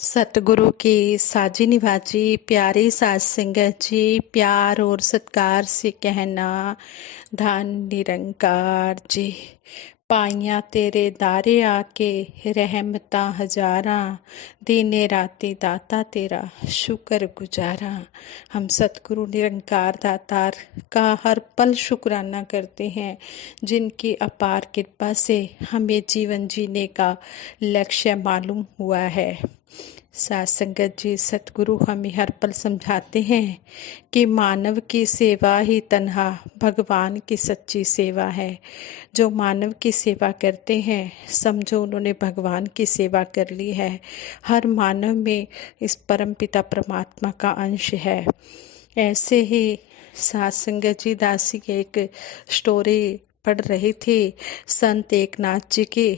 सतगुरु की साजी निभाजी प्यारी साज संगत जी, प्यार और सत्कार से कहना धन निरंकार जी। पाइयां तेरे दारे आके रहमता हजारा, दीने राती दाता तेरा शुक्र गुजारा। हम सतगुरु निरंकार दातार का हर पल शुक्राना करते हैं, जिनकी अपार कृपा से हमें जीवन जीने का लक्ष्य मालूम हुआ है। साथ संगत जी, सतगुरु हमें हर पल समझाते हैं कि मानव की सेवा ही तन्हा भगवान की सच्ची सेवा है। जो मानव की सेवा करते हैं, समझो उन्होंने भगवान की सेवा कर ली है। हर मानव में इस परम पिता परमात्मा का अंश है। ऐसे ही साथ संगत जी, दासी की एक स्टोरी पढ़ रही थी संत एकनाथ जी की।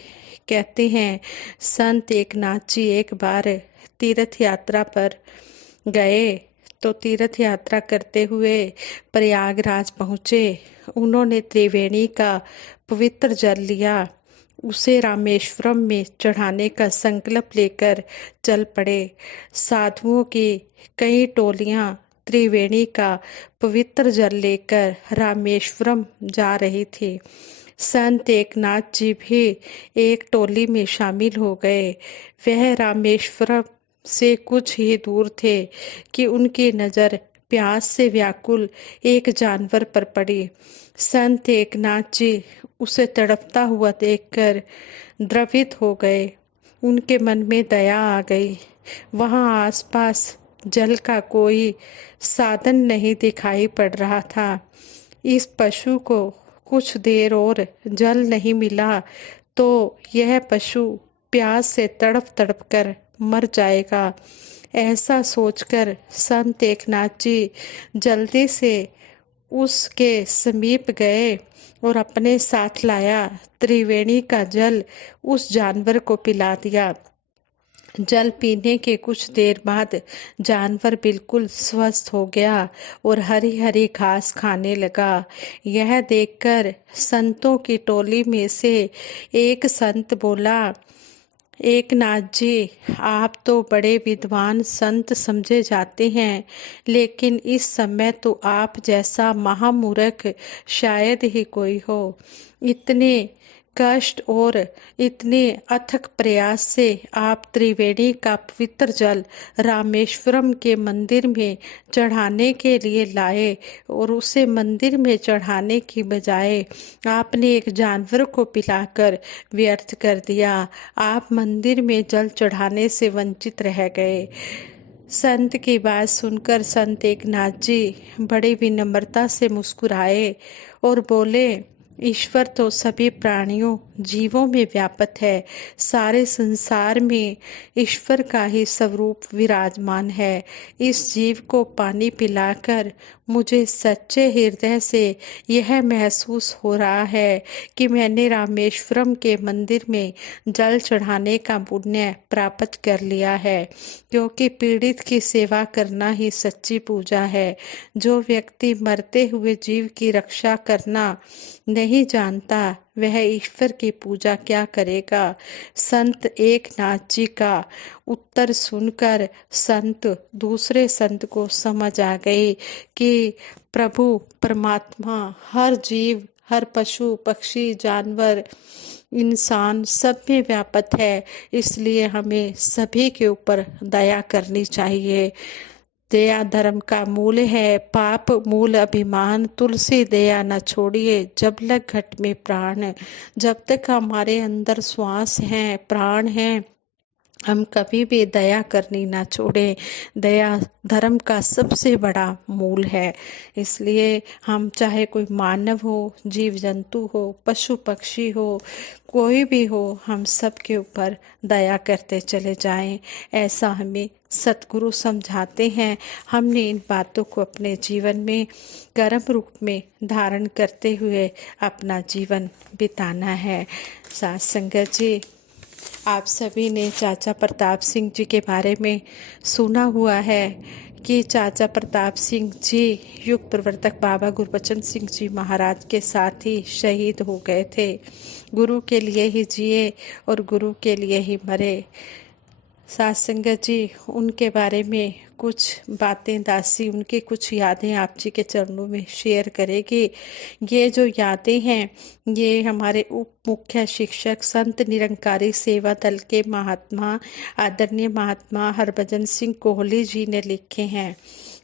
कहते हैं संत एकनाथ जी एक बार तीर्थ यात्रा पर गए तो तीर्थ यात्रा करते हुए प्रयागराज पहुँचे। उन्होंने त्रिवेणी का पवित्र जल लिया, उसे रामेश्वरम में चढ़ाने का संकल्प लेकर चल पड़े। साधुओं की कई टोलियां त्रिवेणी का पवित्र जल लेकर रामेश्वरम जा रही थी। संत एकनाथ जी भी एक टोली में शामिल हो गए। वह रामेश्वरम से कुछ ही दूर थे कि उनकी नजर प्यास से व्याकुल एक जानवर पर पड़ी। संत एकनाथ जी उसे तड़पता हुआ देखकर द्रवित हो गए। उनके मन में दया आ गई। वहां आसपास जल का कोई साधन नहीं दिखाई पड़ रहा था। इस पशु को कुछ देर और जल नहीं मिला तो यह पशु प्यास से तड़प तड़प कर मर जाएगा। ऐसा सोचकर संत एकनाथ जी जल्दी से उसके समीप गए और अपने साथ लाया त्रिवेणी का जल उस जानवर को पिला दिया। जल पीने के कुछ देर बाद जानवर बिल्कुल स्वस्थ हो गया और हरी हरी घास खाने लगा। यह देखकर संतों की टोली में से एक संत बोला, एकनाथ जी, आप तो बड़े विद्वान संत समझे जाते हैं, लेकिन इस समय तो आप जैसा महामूर्ख शायद ही कोई हो। इतने कष्ट और इतने अथक प्रयास से आप त्रिवेणी का पवित्र जल रामेश्वरम के मंदिर में चढ़ाने के लिए लाए और उसे मंदिर में चढ़ाने की बजाय आपने एक जानवर को पिलाकर व्यर्थ कर दिया। आप मंदिर में जल चढ़ाने से वंचित रह गए। संत की बात सुनकर संत एकनाथ जी बड़ी विनम्रता से मुस्कुराए और बोले, ईश्वर तो सभी प्राणियों जीवों में व्यापक है। सारे संसार में ईश्वर का ही स्वरूप विराजमान है। इस जीव को पानी पिलाकर मुझे सच्चे हृदय से यह महसूस हो रहा है कि मैंने रामेश्वरम के मंदिर में जल चढ़ाने का पुण्य प्राप्त कर लिया है, क्योंकि पीड़ित की सेवा करना ही सच्ची पूजा है। जो व्यक्ति मरते हुए जीव की रक्षा करना नहीं जानता, वह ईश्वर की पूजा क्या करेगा। संत एकनाथ जी का उत्तर सुनकर संत दूसरे संत को समझ आ गई कि प्रभु परमात्मा हर जीव, हर पशु पक्षी जानवर इंसान सब में व्यापक है, इसलिए हमें सभी के ऊपर दया करनी चाहिए। दया धर्म का मूल है, पाप मूल अभिमान, तुलसी दया न छोड़िए जब लग घट में प्राण। जब तक हमारे अंदर श्वास है, प्राण है, हम कभी भी दया करनी ना छोड़ें। दया धर्म का सबसे बड़ा मूल है। इसलिए हम चाहे कोई मानव हो, जीव जंतु हो, पशु पक्षी हो, कोई भी हो, हम सब के ऊपर दया करते चले जाएं। ऐसा हमें सतगुरु समझाते हैं। हमने इन बातों को अपने जीवन में कर्म रूप में धारण करते हुए अपना जीवन बिताना है। साथ संगत जी, आप सभी ने चाचा प्रताप सिंह जी के बारे में सुना हुआ है कि चाचा प्रताप सिंह जी युग प्रवर्तक बाबा गुरबचन सिंह जी महाराज के साथ ही शहीद हो गए थे। गुरु के लिए ही जिए और गुरु के लिए ही मरे। सास संगत जी, उनके बारे में कुछ बातें दासी, उनकी कुछ यादें आप जी के चरणों में शेयर करेगी। ये जो यादें हैं, ये हमारे उप मुख्य शिक्षक संत निरंकारी सेवा दल के महात्मा आदरणीय महात्मा हरभजन सिंह कोहली जी ने लिखे हैं।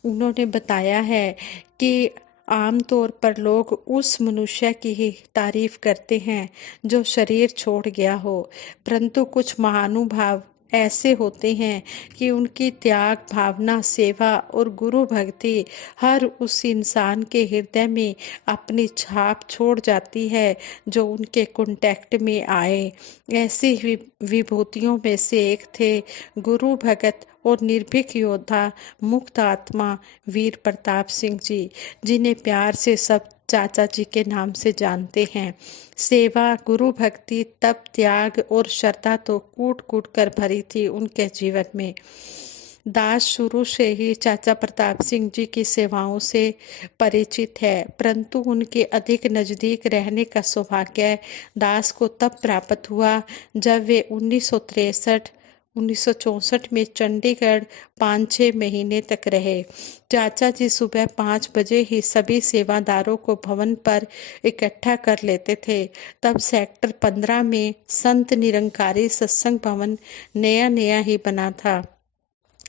उन्होंने बताया है कि आमतौर पर लोग उस मनुष्य की ही तारीफ करते हैं जो शरीर छोड़ गया हो, परंतु कुछ महानुभाव ऐसे होते हैं कि उनकी त्याग भावना, सेवा और गुरु भक्ति हर उस इंसान के हृदय में अपनी छाप छोड़ जाती है जो उनके कांटेक्ट में आए। ऐसी विभूतियों में से एक थे गुरु भगत और निर्भीक योद्धा मुक्त आत्मा वीर प्रताप सिंह जी, जिन्हें प्यार से सब चाचा जी के नाम से जानते हैं। सेवा, गुरु भक्ति, तप, त्याग और श्रद्धा तो कूट कूट कर भरी थी उनके जीवन में। दास शुरू से ही चाचा प्रताप सिंह जी की सेवाओं से परिचित है, परंतु उनके अधिक नजदीक रहने का सौभाग्य दास को तब प्राप्त हुआ जब वे 1964 में चंडीगढ़ 5-6 महीने तक रहे। चाचा जी सुबह 5 बजे ही सभी सेवादारों को भवन पर इकट्ठा कर लेते थे। तब सेक्टर 15 में संत निरंकारी सत्संग भवन नया नया ही बना था।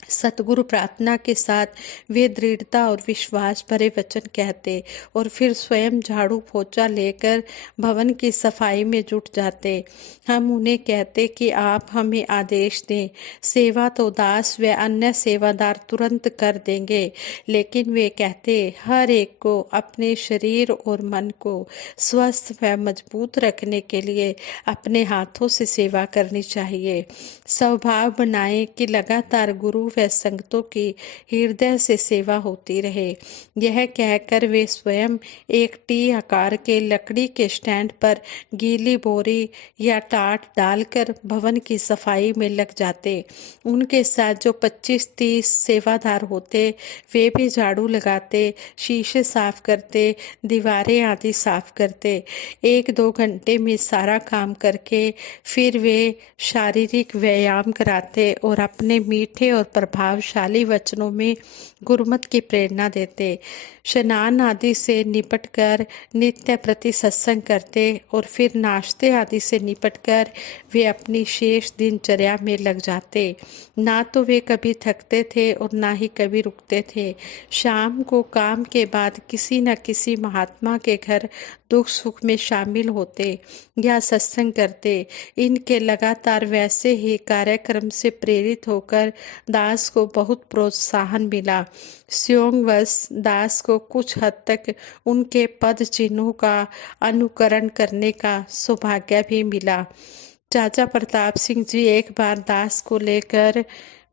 सतगुरु प्रार्थना के साथ वे दृढ़ता और विश्वास भरे वचन कहते और फिर स्वयं झाड़ू पोछा लेकर भवन की सफाई में जुट जाते। हम उन्हें कहते कि आप हमें आदेश दें, सेवा तो दास व अन्य सेवादार तुरंत कर देंगे, लेकिन वे कहते हर एक को अपने शरीर और मन को स्वस्थ व मजबूत रखने के लिए अपने हाथों से सेवा करनी चाहिए। स्वभाव बनाएं कि लगातार गुरु व संगतों की हृदय से सेवा होती रहे। यह कहकर वे स्वयं एक टी आकार के लकड़ी के स्टैंड पर गीली बोरी या टाट डालकर भवन की सफाई में लग जाते। उनके साथ जो 25-30 सेवादार होते, वे भी झाड़ू लगाते, शीशे साफ करते, दीवारें आदि साफ करते। 1-2 घंटे में सारा काम करके फिर वे शारीरिक व्यायाम कराते और अपने मीठे और प्रभावशाली वचनों में गुरुमत की प्रेरणा देते। स्नान आदि से निपटकर नित्य प्रति सत्संग करते और फिर नाश्ते आदि से निपटकर वे अपनी शेष दिनचर्या में लग जाते। ना तो वे कभी थकते थे और ना ही कभी रुकते थे। शाम को काम के बाद किसी न किसी महात्मा के घर दुख सुख में शामिल होते या सत्संग करते। इनके लगातार वैसे ही कार्यक्रम से प्रेरित होकर दास को बहुत प्रोत्साहन मिला। स्योंवश दास को कुछ हद तक उनके पद चिन्हों का अनुकरण करने का सौभाग्य भी मिला। चाचा प्रताप सिंह जी एक बार दास को लेकर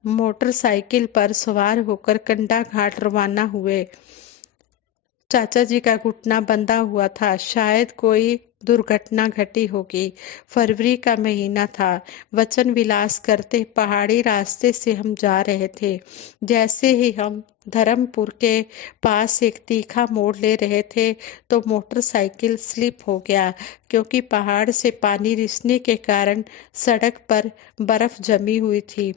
मोटरसाइकिल पर सवार होकर कंडा घाट रवाना हुए। चाचा जी का घुटना बंधा हुआ था, शायद कोई दुर्घटना घटी होगी। फरवरी का महीना था। वचन विलास करते पहाड़ी रास्ते से हम जा रहे थे। जैसे ही हम धर्मपुर के पास एक तीखा मोड़ ले रहे थे तो मोटरसाइकिल स्लिप हो गया, क्योंकि पहाड़ से पानी रिसने के कारण सड़क पर बर्फ जमी हुई थी।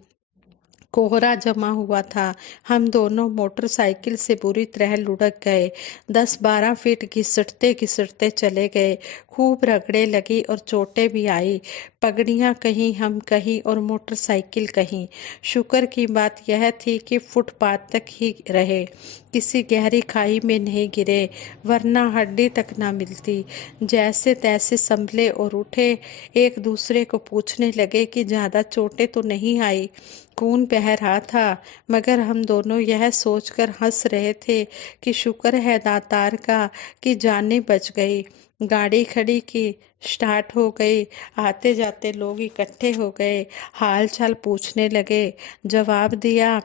कोहरा जमा हुआ था। हम दोनों मोटरसाइकिल से बुरी तरह लुढ़क गए। 10-12 फीट घिसटते घिसटते चले गए। खूब रगड़े लगी और चोटें भी आई। पगड़ियां कहीं, हम कहीं और मोटरसाइकिल कहीं। शुक्र की बात यह थी कि फुटपाथ तक ही रहे, किसी गहरी खाई में नहीं गिरे, वरना हड्डी तक ना मिलती। जैसे तैसे संभले और उठे। एक दूसरे को पूछने लगे कि ज्यादा चोटें तो नहीं आई। खून बह रहा था, मगर हम दोनों यह सोचकर हंस रहे थे कि शुक्र है दातार का कि जानें बच गई। गाड़ी खड़ी की, स्टार्ट हो गई। आते जाते लोग इकट्ठे हो गए, हाल चाल पूछने लगे। जवाब दिया,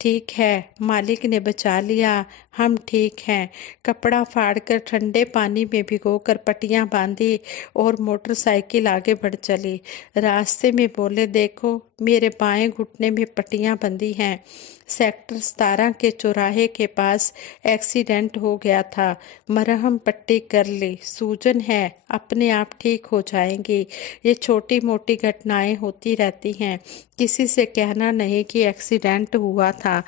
ठीक है, मालिक ने बचा लिया, हम ठीक हैं। कपड़ा फाड़कर ठंडे पानी में भिगोकर पट्टियां बांधी और मोटरसाइकिल आगे बढ़ चली। रास्ते में बोले, देखो मेरे बाएं घुटने में पट्टियां बंधी हैं। सेक्टर 17 के चौराहे के पास एक्सीडेंट हो गया था। मरहम पट्टी कर ली, सूजन है, अपने आप ठीक हो जाएंगी। ये छोटी मोटी घटनाएं होती रहती हैं। किसी से कहना नहीं कि एक्सीडेंट हुआ था।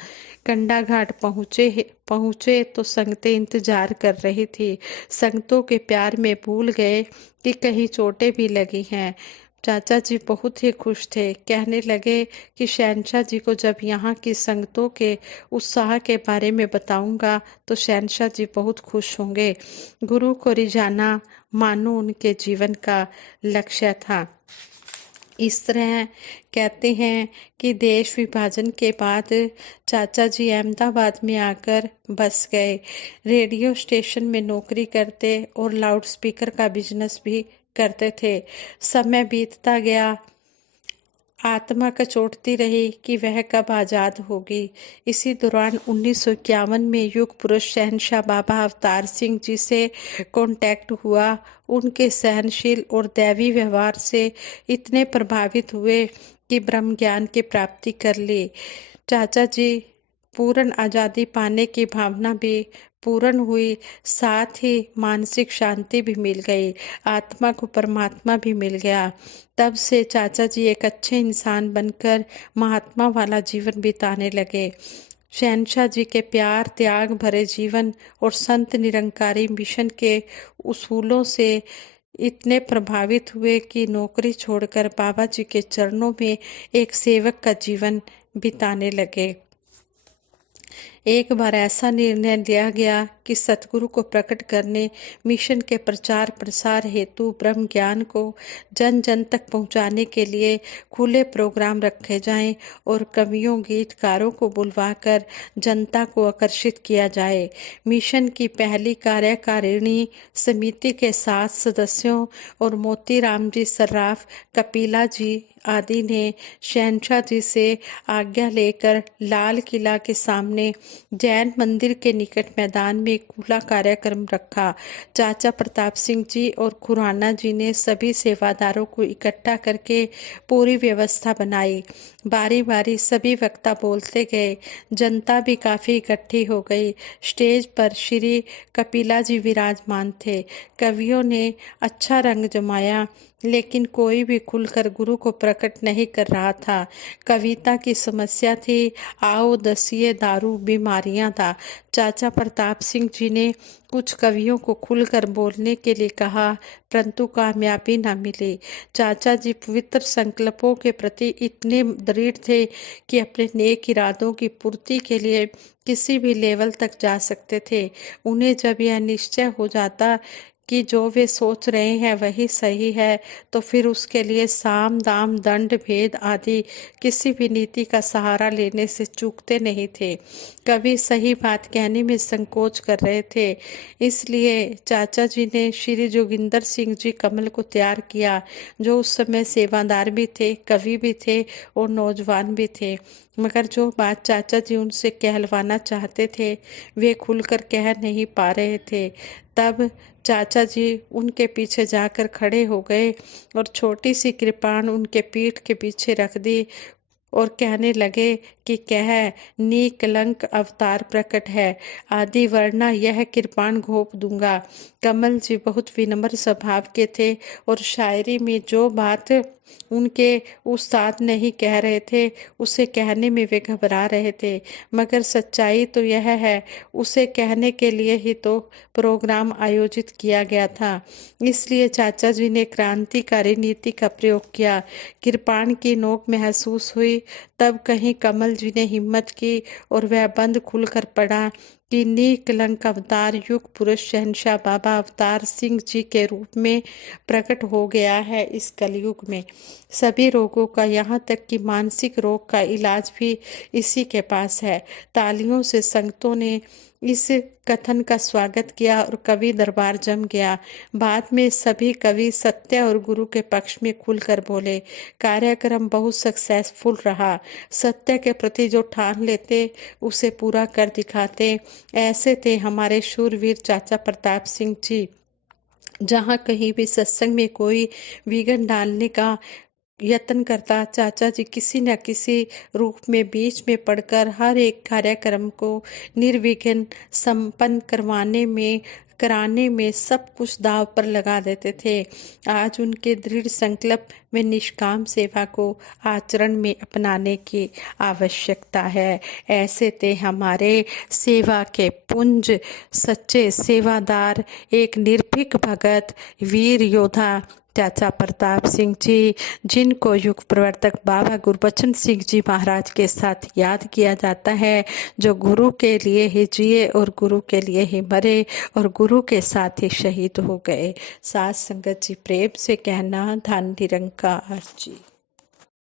कंडा घाट पहुंचे तो संगतें इंतजार कर रही थी। संगतों के प्यार में भूल गए कि कहीं चोटें भी लगी हैं। चाचा जी बहुत ही खुश थे। कहने लगे कि शहनशाह जी को जब यहाँ की संगतों के उत्साह के बारे में बताऊंगा तो शहनशाह जी बहुत खुश होंगे। गुरु को रिझाना मानो उनके जीवन का लक्ष्य था। इस तरह कहते हैं कि देश विभाजन के बाद चाचा जी अहमदाबाद में आकर बस गए। रेडियो स्टेशन में नौकरी करते और लाउड स्पीकर का बिजनेस भी करते थे। समय बीतता गया, आत्मा कचोटती रही कि वह कब आजाद होगी। इसी दौरान 1951 में युग पुरुष शहनशाह बाबा अवतार सिंह जी से कांटेक्ट हुआ। उनके सहनशील और दैवी व्यवहार से इतने प्रभावित हुए कि ब्रह्म ज्ञान की प्राप्ति कर ली। चाचा जी पूर्ण आजादी पाने की भावना भी पूर्ण हुई, साथ ही मानसिक शांति भी मिल गई, आत्मा को परमात्मा भी मिल गया। तब से चाचा जी एक अच्छे इंसान बनकर महात्मा वाला जीवन बिताने लगे। शहनशाह जी के प्यार, त्याग भरे जीवन और संत निरंकारी मिशन के उसूलों से इतने प्रभावित हुए कि नौकरी छोड़कर बाबा जी के चरणों में एक सेवक का जीवन बिताने लगे। एक बार ऐसा निर्णय लिया गया कि सतगुरु को प्रकट करने, मिशन के प्रचार प्रसार हेतु ब्रह्म ज्ञान को जन जन तक पहुंचाने के लिए खुले प्रोग्राम रखे जाएं और कवियों गीतकारों को बुलवाकर जनता को आकर्षित किया जाए। मिशन की पहली कार्यकारिणी समिति के 7 सदस्यों और मोतीराम जी सर्राफ, कपिला जी आदि ने शहनशाह जी से आज्ञा लेकर लाल किला के सामने जैन मंदिर के निकट मैदान में एक खुला कार्यक्रम रखा। चाचा प्रताप सिंह जी और खुराना जी ने सभी सेवादारों को इकट्ठा करके पूरी व्यवस्था बनाई। बारी बारी सभी वक्ता बोलते गए। जनता भी काफी इकट्ठी हो गई। स्टेज पर श्री कपिला जी विराजमान थे। कवियों ने अच्छा रंग जमाया, लेकिन कोई भी खुलकर गुरु को प्रकट नहीं कर रहा था। कविता की समस्या थी, आओ दसिए दारू बीमारियां था। चाचा प्रताप सिंह जी ने कुछ कवियों को खुलकर बोलने के लिए कहा, परंतु कामयाबी न मिली। चाचा जी पवित्र संकल्पों के प्रति इतने दृढ़ थे कि अपने नेक इरादों की पूर्ति के लिए किसी भी लेवल तक जा सकते थे। उन्हें जब यह निश्चय हो जाता कि जो वे सोच रहे हैं वही सही है, तो फिर उसके लिए साम दाम दंड भेद आदि किसी भी नीति का सहारा लेने से चूकते नहीं थे। कभी सही बात कहने में संकोच कर रहे थे, इसलिए चाचा जी ने श्री जोगिंदर सिंह जी कमल को तैयार किया, जो उस समय सेवादार भी थे, कवि भी थे और नौजवान भी थे। मगर जो बात चाचा जी उनसे कहलवाना चाहते थे वे खुलकर कह नहीं पा रहे थे। तब चाचा जी उनके पीछे जाकर खड़े हो गए और छोटी सी कृपाण उनके पीठ के पीछे रख दी और कहने लगे कि कह निकलंक अवतार प्रकट है, आदि वरना यह कृपाण घोप दूंगा। कमल जी बहुत विनम्र स्वभाव के थे और शायरी में जो बात उनके उस्ताद नहीं कह रहे थे उसे कहने में वे घबरा रहे थे, मगर सच्चाई तो यह है, उसे कहने के लिए ही तो प्रोग्राम आयोजित किया गया था। इसलिए चाचा जी ने क्रांतिकारी नीति का प्रयोग किया। कृपाण की नोक महसूस हुई, तब कहीं कमल जी ने हिम्मत की और वह बंद खुलकर पड़ा कि निकलंक अवतार युग पुरुष शहनशाह बाबा अवतार सिंह जी के रूप में प्रकट हो गया है इस कलयुग में। सभी रोगों का, यहाँ तक कि मानसिक रोग का इलाज भी इसी के पास है। तालियों से संगतों ने इस कथन का स्वागत किया और कवि दरबार जम गया। बाद में सभी कवि सत्य और गुरु के पक्ष में खुलकर बोले। कार्यक्रम बहुत सक्सेसफुल रहा। सत्य के प्रति जो ठान लेते उसे पूरा कर दिखाते, ऐसे थे हमारे शूरवीर चाचा प्रताप सिंह जी। जहाँ कहीं भी सत्संग में कोई विघ्न डालने का यत्न करता चाचा जी किसी न किसी रूप में बीच में पड़कर हर एक कार्यक्रम को निर्विघ्न संपन्न कराने में सब कुछ दांव पर लगा देते थे। आज उनके दृढ़ संकल्प में निष्काम सेवा को आचरण में अपनाने की आवश्यकता है। ऐसे थे हमारे सेवा के पुंज, सच्चे सेवादार, एक निर्भीक भगत, वीर योद्धा चाचा प्रताप सिंह जी, जिनको युग प्रवर्तक बाबा गुरबचन सिंह जी महाराज के साथ याद किया जाता है, जो गुरु के लिए ही जिए और गुरु के लिए ही मरे और गुरु के साथ ही शहीद हो गए। साथ संगत जी प्रेम से कहना, धन निरंकार जी।